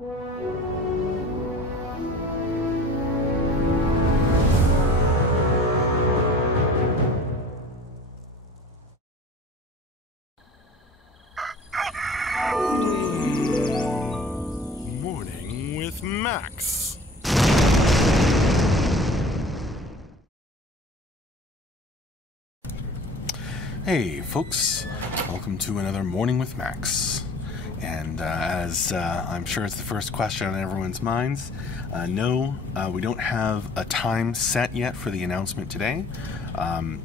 Morning with Max. Hey folks, welcome to another Morning with Max. And as I'm sure it's the first question on everyone's minds, no, we don't have a time set yet for the announcement today. The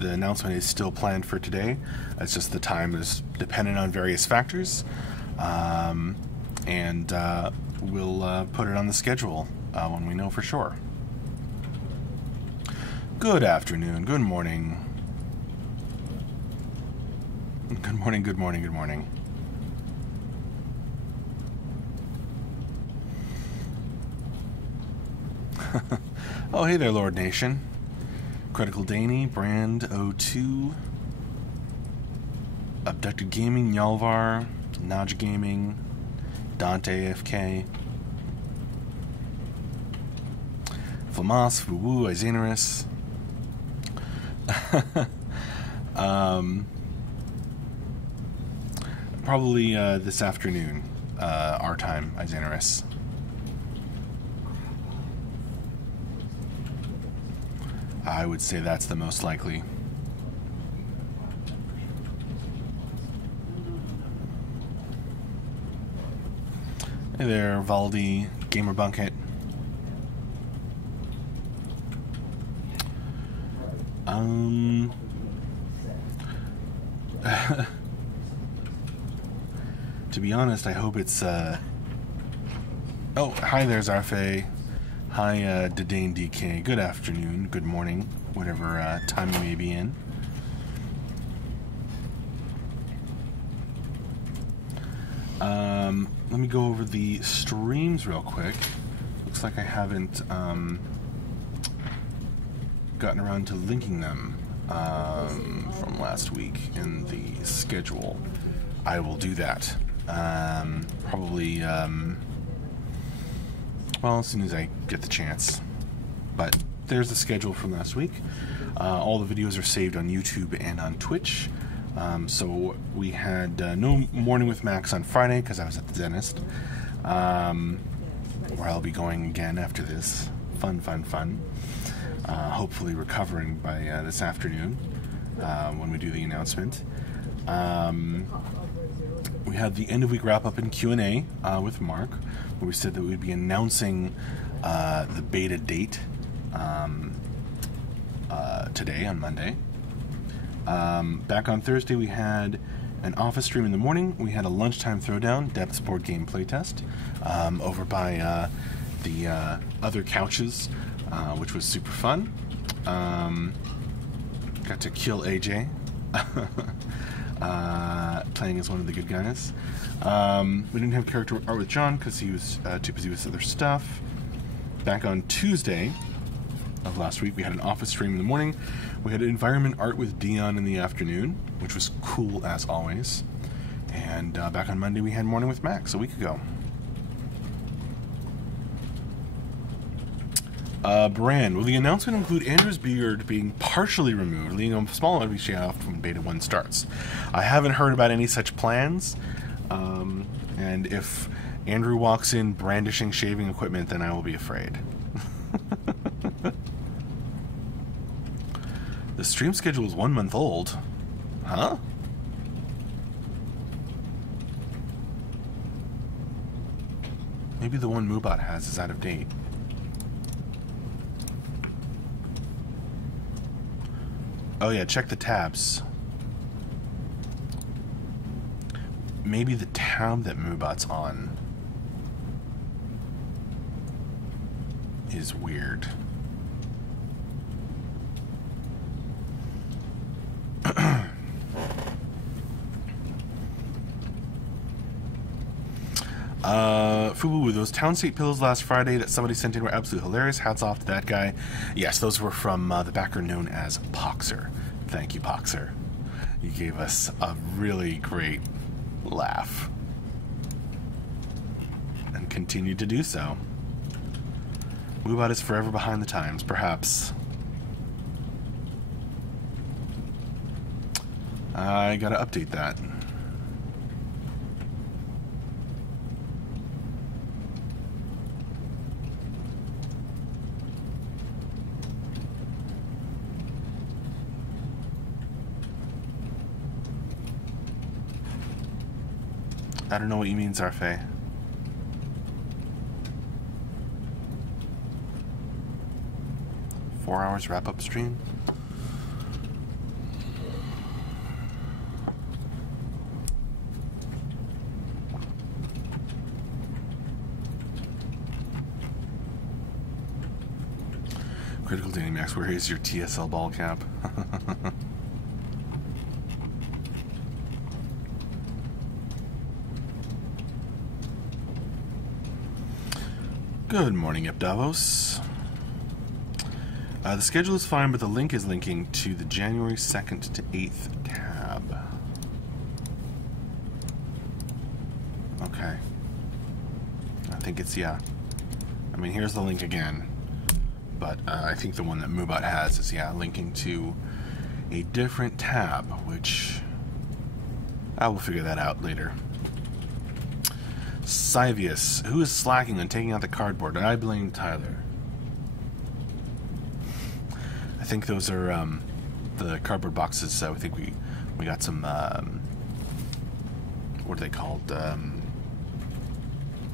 announcement is still planned for today. It's just the time is dependent on various factors. And we'll put it on the schedule when we know for sure. Good afternoon, good morning. Good morning, good morning, good morning. Oh, hey there, Lord Nation. Critical Danny, Brand 02, Abducted Gaming, Yalvar, Naj Gaming, Dante AFK, Flamas, Fuwu, Izanerus. Probably this afternoon, our time, Izanerus. I would say that's the most likely. Hey there, Valdi, Gamer Bucket. To be honest, I hope it's, Oh, hi there, Zarfe. Hi, Dadain DK. Good afternoon, good morning, whatever time you may be in. Let me go over the streams real quick. Looks like I haven't gotten around to linking them from last week in the schedule. I will do that. Probably, well, as soon as I get the chance. But there's the schedule from last week. All the videos are saved on YouTube and on Twitch. So we had no Morning with Max on Friday because I was at the dentist, where I'll be going again after this. Fun. Hopefully recovering by this afternoon when we do the announcement. We had the end of week wrap up and Q&A with Mark, where we said that we'd be announcing the beta date today on Monday. Back on Thursday, we had an office stream in the morning. We had a lunchtime throwdown, Depths board game playtest, over by the other couches, which was super fun. Got to kill AJ, playing as one of the good guys. We didn't have character art with John because he was too busy with other stuff. Back on Tuesday of last week, we had an office stream in the morning. We had environment art with Dion in the afternoon, which was cool as always. And back on Monday, we had Morning with Max a week ago. Brand, will the announcement include Andrew's beard being partially removed, leaving a small amount to be shaved off when Beta 1 starts? I haven't heard about any such plans. And if Andrew walks in brandishing shaving equipment, then I will be afraid. The stream schedule is 1 month old. Huh? Maybe the one Moobot has is out of date. Oh yeah, check the tabs. Maybe the tab that Moobot's on is weird. Fubu, those Town State pillows last Friday that somebody sent in were absolutely hilarious. Hats off to that guy. Yes, those were from the backer known as Poxer. Thank you, Poxer. You gave us a really great laugh and continue to do so. MooBot is forever behind the times, perhaps. I gotta update that. I don't know what you mean, Zarfe. Four hours wrap-up stream? Critical Danny Max, where is your TSL ball cap? Good morning, Davos. The schedule is fine, but the link is linking to the January 2nd to 8th tab. Okay. I think it's, yeah. I mean, here's the link again. But I think the one that MooBot has is, yeah, linking to a different tab, which I will figure that out later. Sivius, who is slacking on taking out the cardboard? I blame Tyler. I think those are the cardboard boxes. I think we got some. What are they called?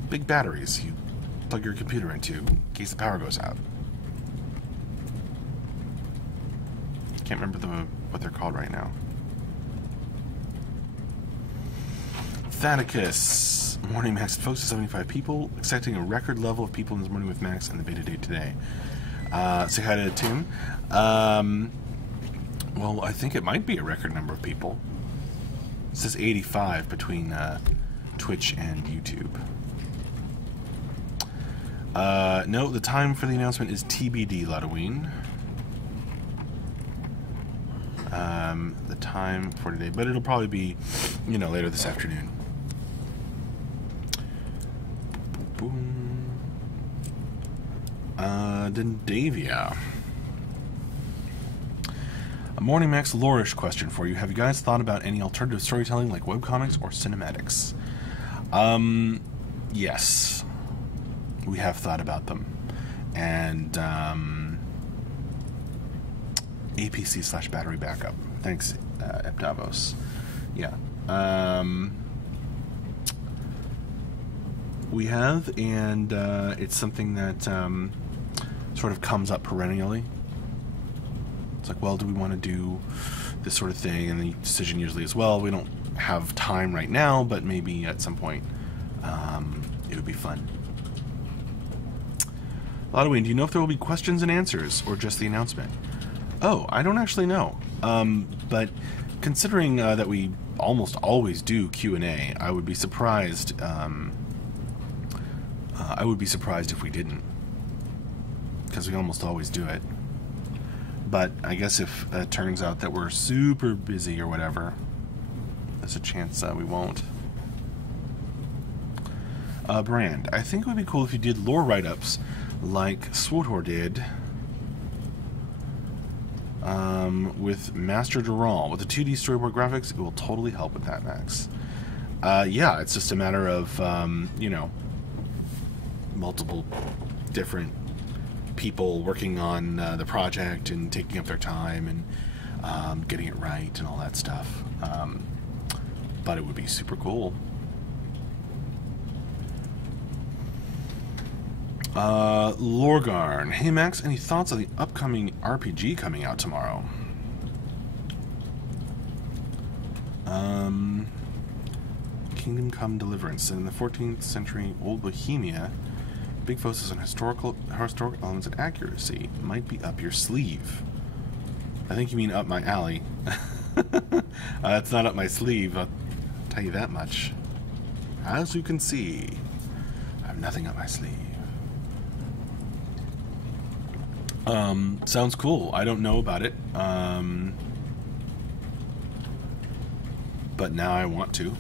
Big batteries you plug your computer into in case the power goes out. Can't remember what they're called right now. Thaticus. Morning Max, folks, to 75 people, expecting a record level of people in this morning with Max and the beta day today. Say hi to Tim. Well, I think it might be a record number of people. It says 85 between Twitch and YouTube. No, the time for the announcement is TBD, Ludoween. The time for today, but it'll probably be, you know, later this afternoon. Dendavia. A Morning Max lore-ish question for you. Have you guys thought about any alternative storytelling like webcomics or cinematics? Yes. We have thought about them. And APC/battery backup. Thanks, Davos. Yeah. We have, and it's something that sort of comes up perennially. It's like, well, do we want to do this sort of thing? And the decision usually is, well, we don't have time right now, but maybe at some point it would be fun. Ludoween, do you know if there will be questions and answers or just the announcement? Oh, I don't actually know. But considering that we almost always do Q&A, I would be surprised. I would be surprised if we didn't, because we almost always do it. But I guess if it turns out that we're super busy or whatever, there's a chance we won't. Brand, I think it would be cool if you did lore write-ups like Swotor did with Master Dural. With the 2D storyboard graphics, it will totally help with that, Max. Yeah, it's just a matter of, you know, multiple different people working on the project and taking up their time and getting it right and all that stuff. But it would be super cool. Lorgarn. Hey Max, any thoughts on the upcoming RPG coming out tomorrow? Kingdom Come Deliverance. In the 14th century Old Bohemia, big focus on historical elements and accuracy. Might be up your sleeve. I think you mean up my alley. It's not up my sleeve, I'll tell you that much. As you can see, I have nothing up my sleeve. Sounds cool. I don't know about it. But now I want to.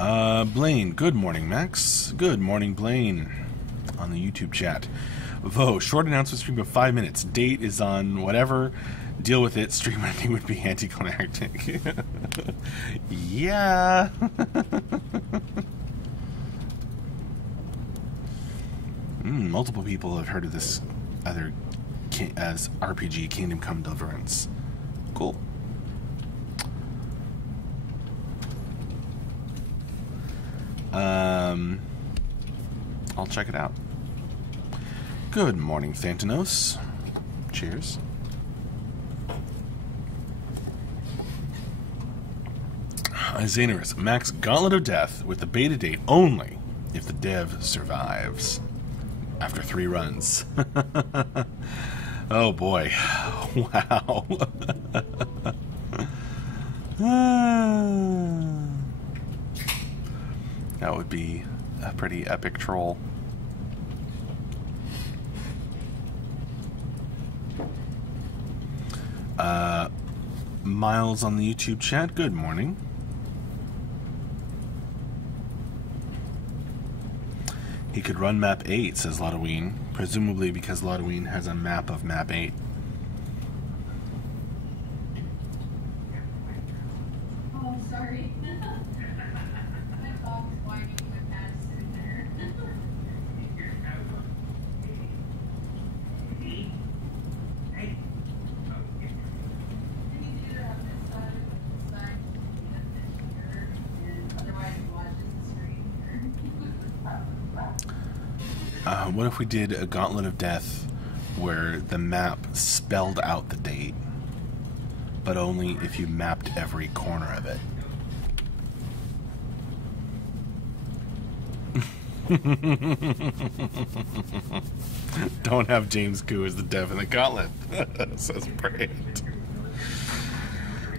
Blaine, good morning, Max. Good morning, Blaine, on the YouTube chat. Vo, short announcement stream of 5 minutes. Date is on whatever. Deal with it. Stream ending would be anticlimactic. Yeah. Multiple people have heard of this other as RPG, Kingdom Come Deliverance. Cool. I'll check it out. Good morning, Thantanos. Cheers. Xanarus, Max Gauntlet of Death with the beta date only if the dev survives after 3 runs. Oh boy. Wow. That would be a pretty epic troll. Miles on the YouTube chat, good morning. He could run map 8, says Lotoween, presumably because Lotoween has a map of map 8. Oh, sorry. My dog is whining, my cat's sitting there. What if we did a Gauntlet of Death where the map spelled out the date, but only if you mapped every corner of it? Don't have James Koo as the dev in the Gauntlet, says Brand.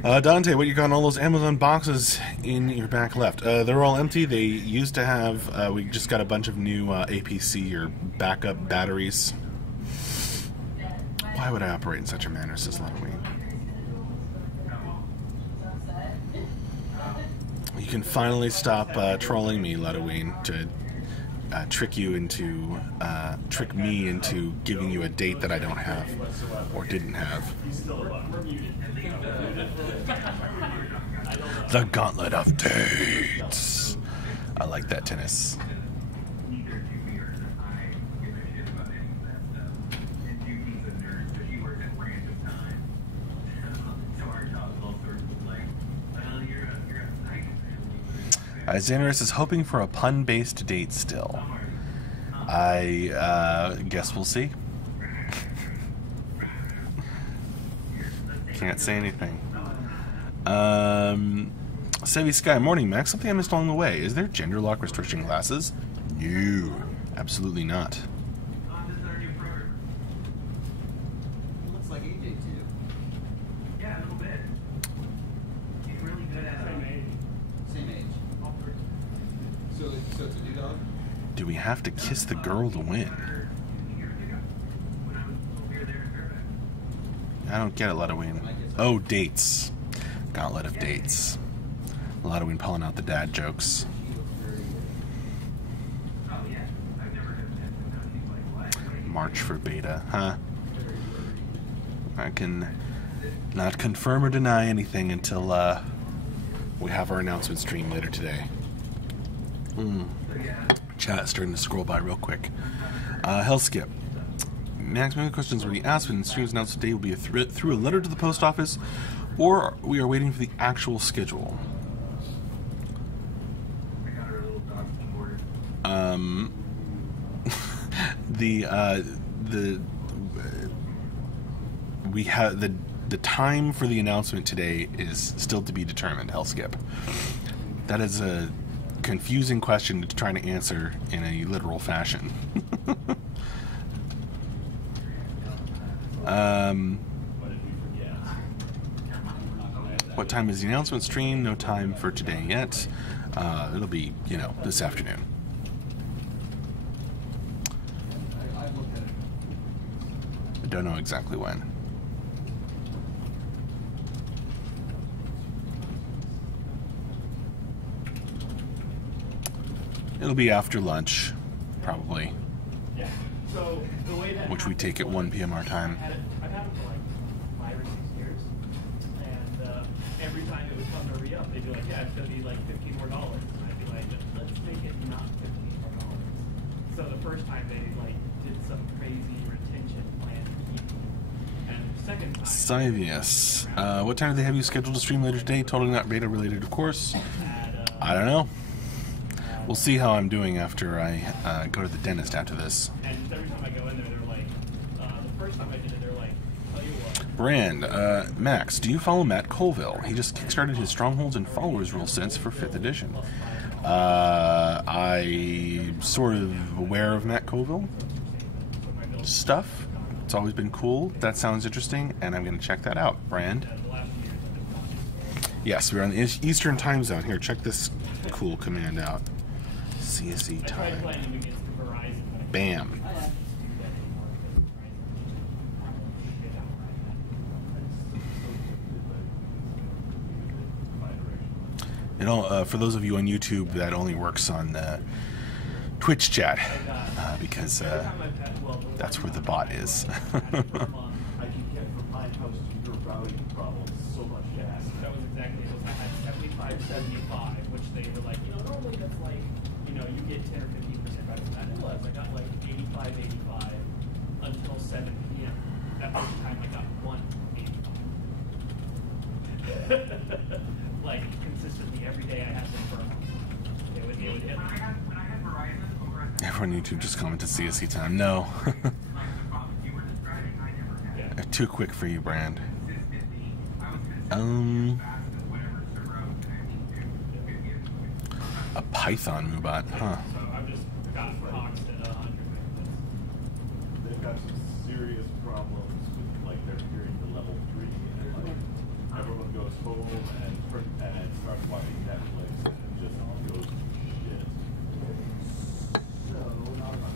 Dante, what you got on all those Amazon boxes in your back left? They're all empty. They used to have, we just got a bunch of new APC or backup batteries. Why would I operate in such a manner, says Lotoween? You can finally stop trolling me, Lotoween, to trick me into giving you a date that I don't have or didn't have. The Gauntlet of Dates. I like that, Tennis. Xanarus is hoping for a pun-based date still. I guess we'll see. Can't say anything. Savvy Sky, morning, Max. Something I missed along the way. Is there gender lock restriction classes? No, absolutely not. Looks like AJ too. Yeah, a little bit. He's really good at Same age. So it's a new dog? Do we have to kiss the girl to win? I don't get it, Lotoween. Oh, dates. Gauntlet of Dates. Lotoween pulling out the dad jokes. March for beta, huh? I can not confirm or deny anything until we have our announcement stream later today. Chat's starting to scroll by real quick. Hellskip. Max, my questions were asked when the stream's announced today will be through a letter to the post office, or we are waiting for the actual schedule. We have the time for the announcement today is still to be determined, Hellskip. That is a confusing question to try to answer in a literal fashion. What time is the announcement stream? No time for today yet. It'll be, this afternoon. I don't know exactly when. It'll be after lunch, probably, Yeah. So the way that which we take at 1 p.m. our time. I've had it for like 5 or 6 years, and every time it would come to re-up, they'd be like, "Yeah, it's gonna be like $15 more," and I'd be like, "Let's make it not $15 more." So the first time they like did some crazy retention plan, and the second time. Sivius. What time do they have you scheduled to stream later today? Totally not beta related, of course. I don't know. We'll see how I'm doing after I go to the dentist after this. And every time I go in there, they're like, the first time I did it, they're like, "Tell you what." Brand, Max, do you follow Matt Colville? He just kickstarted his Strongholds and Followers rule sets for 5th edition. I'm sort of aware of Matt Colville stuff. It's always been cool. That sounds interesting, and I'm going to check that out. Brand. Yes, we're on the Eastern time zone. Here, check this cool command out. CSE time. Bam. You know, for those of you on YouTube, that only works on Twitch chat, because that's where the bot is. That was exactly it. I had 75, which they were like, normally that's like, you get 10 or 15% better than that. It was. I got like 85 until 7 p.m. That was the time I got 185. Like consistently every day I had them for a month. It would hit. When I had Verizon over at Everyone on YouTube just commented CSE time. No. like the problem you were describing, I never had. Too quick for you, Brand. Consistently, I was consistently Um, fast as whatever server I was connecting to. a Python Moobot, huh? So I've just got coxed at 100 megabits. They've got some serious problems with like their hearing to level 3, and like everyone goes home and starts watching Netflix and it just goes to shit. So not about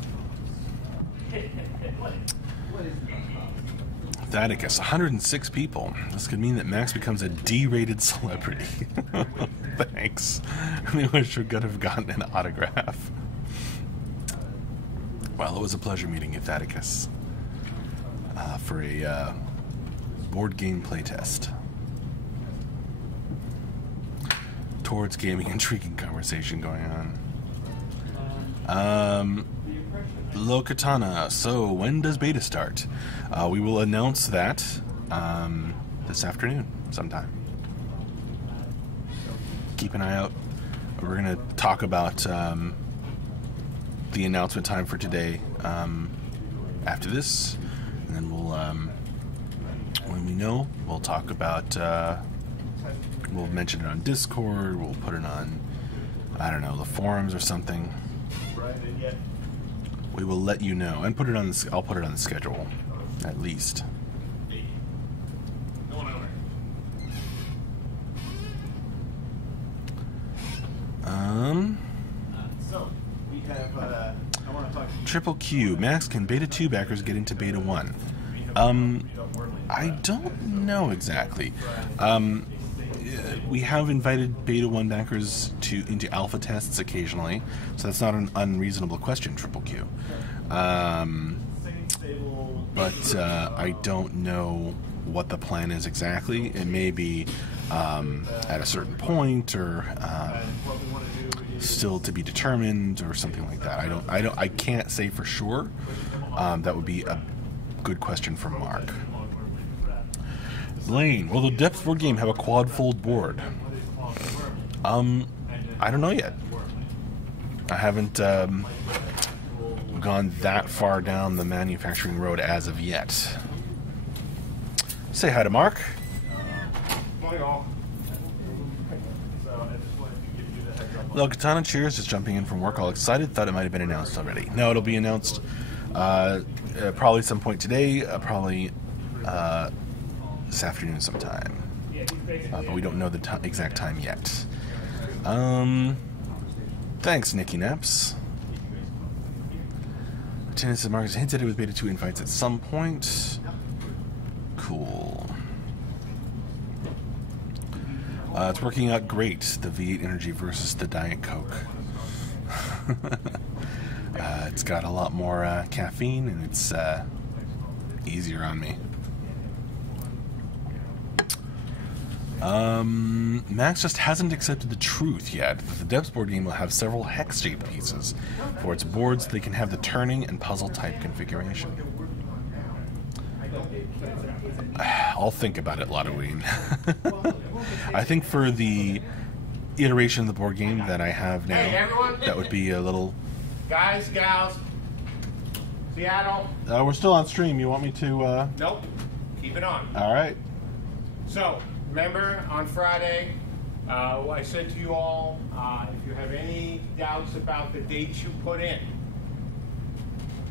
what is it? Thaticus, 106 people. This could mean that Max becomes a D-rated celebrity. Thanks. I wish we could have gotten an autograph. Well, it was a pleasure meeting you, Thaticus, for a board game playtest. Towards gaming, intriguing conversation going on. Lokatana, so when does beta start? We will announce that this afternoon sometime. Keep an eye out. We're going to talk about the announcement time for today after this. And then we'll, when we know, we'll talk about, we'll mention it on Discord, we'll put it on, I don't know, the forums or something. We will let you know, and put it on. I'll put it on the schedule, at least. So we have. I want to talk to you. Triple Q. Max, can Beta 2 backers get into Beta 1? I don't know exactly. We have invited Beta 1 backers into alpha tests occasionally, so that's not an unreasonable question, Triple Q. But I don't know what the plan is exactly. It may be at a certain point, or still to be determined, or something like that. I can't say for sure. That would be a good question from Mark. Blaine, will the Depth board game have a quad-fold board? I don't know yet. I haven't gone that far down the manufacturing road as of yet. Say hi to Mark. Hello, Katana. Cheers. Just jumping in from work. All excited. Thought it might have been announced already. No, it'll be announced probably some point today. Probably this afternoon sometime. But we don't know the exact time yet. Thanks, Nicky Naps. Tennis and Marcus hinted it with Beta 2 invites at some point. Cool. It's working out great, the V8 Energy versus the Diet Coke. It's got a lot more caffeine, and it's easier on me. Max just hasn't accepted the truth yet that the Depths board game will have several hex-shaped pieces. For its boards, they can have the turning and puzzle-type configuration. I'll think about it, Halloween. I think for the iteration of the board game that I have now, Hey, everyone. that would be a little... Guys, gals, Seattle. we're still on stream. You want me to... Nope. Keep it on. All right. So, remember on Friday, I said to you all, if you have any doubts about the dates you put in,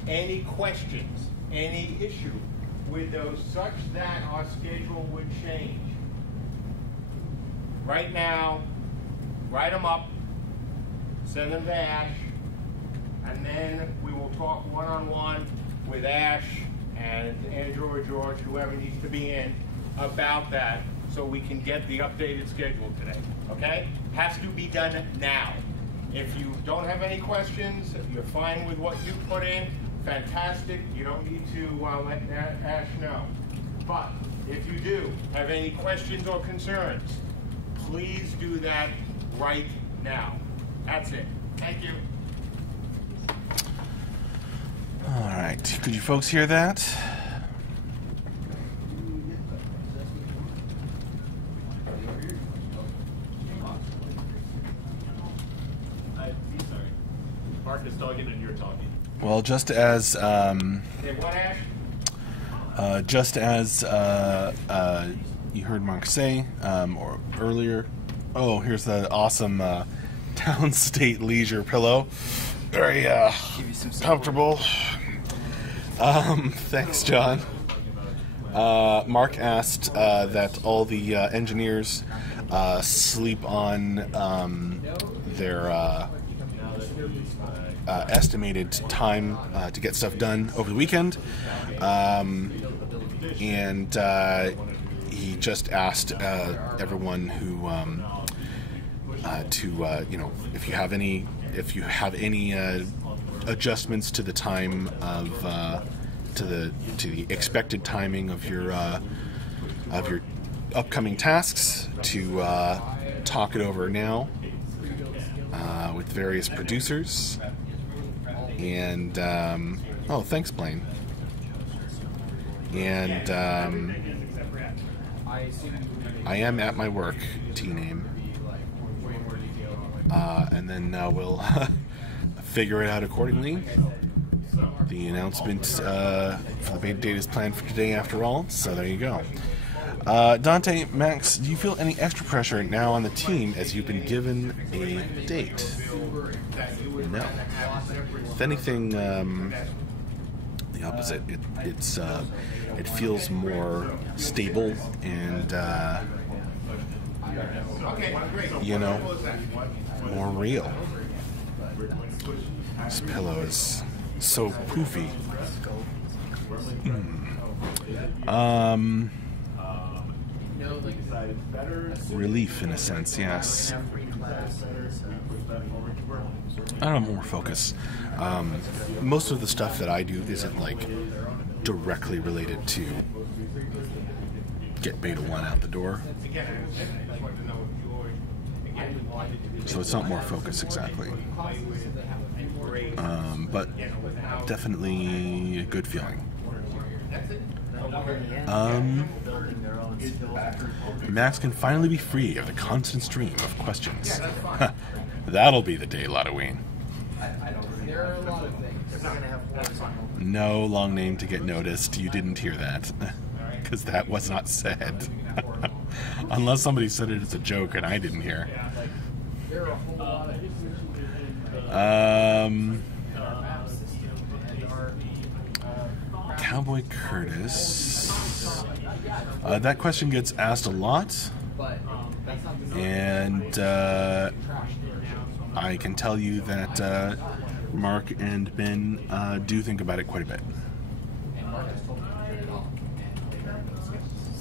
any questions, any issue with those such that our schedule would change. Right now, write them up, send them to Ash, and then we will talk one-on-one with Ash and Andrew or George, whoever needs to be in, about that so we can get the updated schedule today, okay? Has to be done now. If you don't have any questions, if you're fine with what you put in, fantastic. You don't need to let Ash know. But if you do have any questions or concerns, please do that right now. That's it. Thank you. All right. Could you folks hear that? Sorry. Mark is talking and you're talking. Well, just as Hey, what, Ash? just as you heard Mark say, or earlier. Oh, here's the awesome Downstate Leisure pillow. Very comfortable. Thanks, John. Mark asked that all the engineers sleep on their estimated time to get stuff done over the weekend, and he just asked everyone who to if you have any adjustments to the time of to the expected timing of your upcoming tasks, to talk it over now with various producers. And oh, thanks, Blaine. And I am at my work, T-name. And then we'll figure it out accordingly. The announcement for the beta date is planned for today after all, so there you go. Dante, Max, do you feel any extra pressure now on the team as you've been given a date? No. If anything, the opposite. It feels more stable and more real. This pillow is so poofy. Relief in a sense, yes. I don't have more focus. Most of the stuff that I do isn't like directly related to get beta 1 out the door. So it's not more focus exactly. But definitely a good feeling. Max can finally be free of the constant stream of questions. That'll be the day, Halloween. There are a lot of things. No long name to get noticed. You didn't hear that. Because that was not said. Unless somebody said it as a joke and I didn't hear. There are a whole lot of Cowboy Curtis. That question gets asked a lot. And I can tell you that Mark and Ben do think about it quite a bit.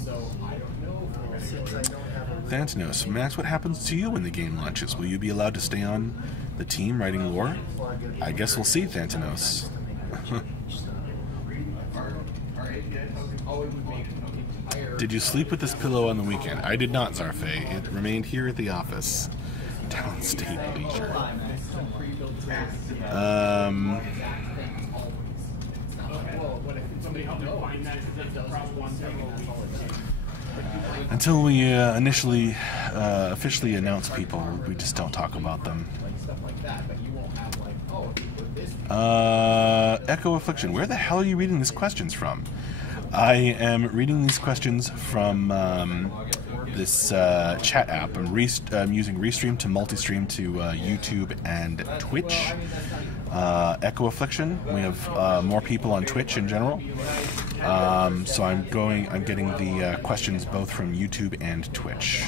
So I don't know. Since I don't have a Thanatos, Max, what happens to you when the game launches? Will you be allowed to stay on the team writing lore? I guess we'll see, Thanatos. Did you sleep with this pillow on the weekend? I did not, Zarfe. It remained here at the office. Downstate leisure. Until we officially announce people, we just don't talk about them. Echo Affliction, where the hell are you reading these questions from? I am reading these questions from this chat app. I'm using Restream to multi-stream to YouTube and Twitch. Echo Affliction. We have more people on Twitch in general. So I'm getting the questions both from YouTube and Twitch.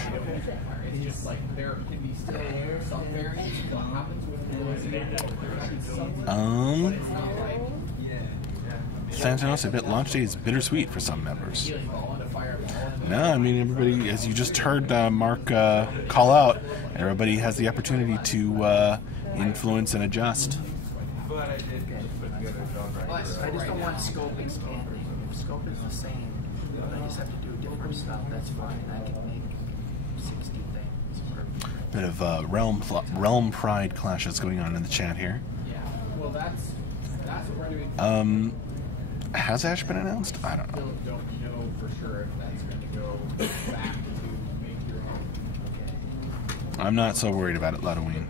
Santos, I bet launch day is bittersweet for some members. No, I mean, everybody, as you just heard Mark call out, everybody has the opportunity to influence and adjust. I just don't want scoping standard. If scope is the same, I just have to do different stuff, that's fine. I can make 60 things. Bit of realm pride clashes going on in the chat here. Yeah, well that's what we're doing. Has Ash been announced? I don't know. Don't know for sure if that's going to go back to make your own. Okay. I'm not so worried about it, Ladoween.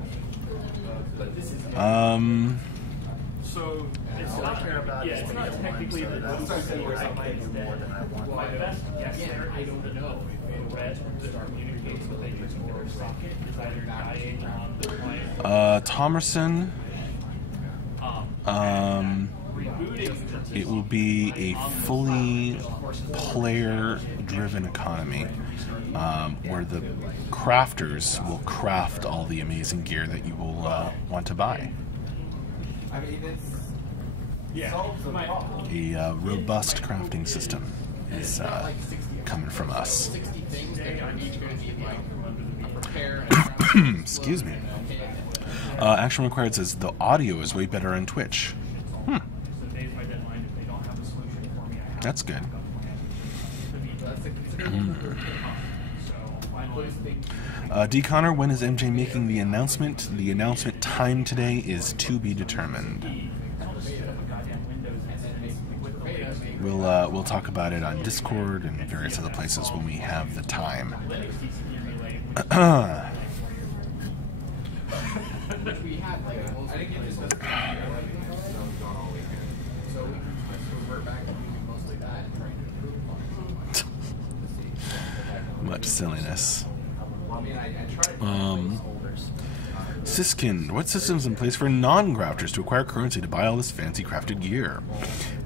So it's not care about it's not technically the my best guess there, I don't know. If red communicates with a particular socket is either dying on the client. Thomerson. It will be a fully player-driven economy where the crafters will craft all the amazing gear that you will want to buy. I mean, Yeah. A robust crafting system is coming from us. Excuse me. Action Required says the audio is way better on Twitch. That's good. D. Connor, when is MJ making the announcement? The announcement time today is to be determined. We'll talk about it on Discord and various other places when we have the time. Much silliness. Siskin, what system's in place for non-grafters to acquire currency to buy all this fancy crafted gear?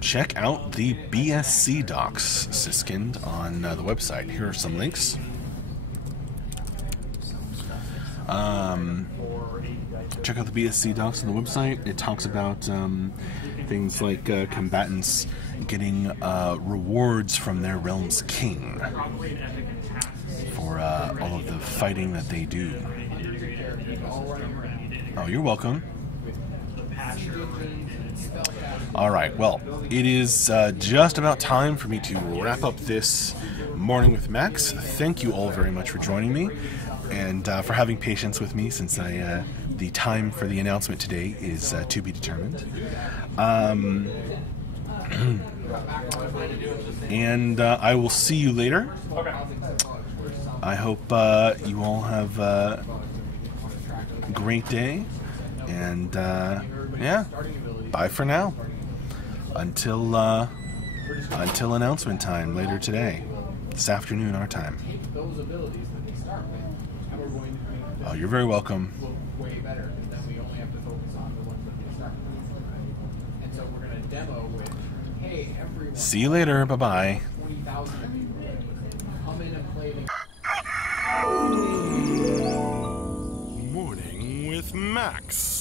Check out the BSC docs, Siskin, on the website. Here are some links. Check out the BSC docs on the website. It talks about things like combatants getting rewards from their realm's king for all of the fighting that they do. Oh, you're welcome. Alright, well, it is just about time for me to wrap up this Morning with Max. Thank you all very much for joining me and for having patience with me since the time for the announcement today is to be determined. And I will see you later. I hope you all have a great day, and yeah, bye for now. Until announcement time later today, this afternoon our time. Oh, you're very welcome. See you later. Bye-bye. Morning with Max.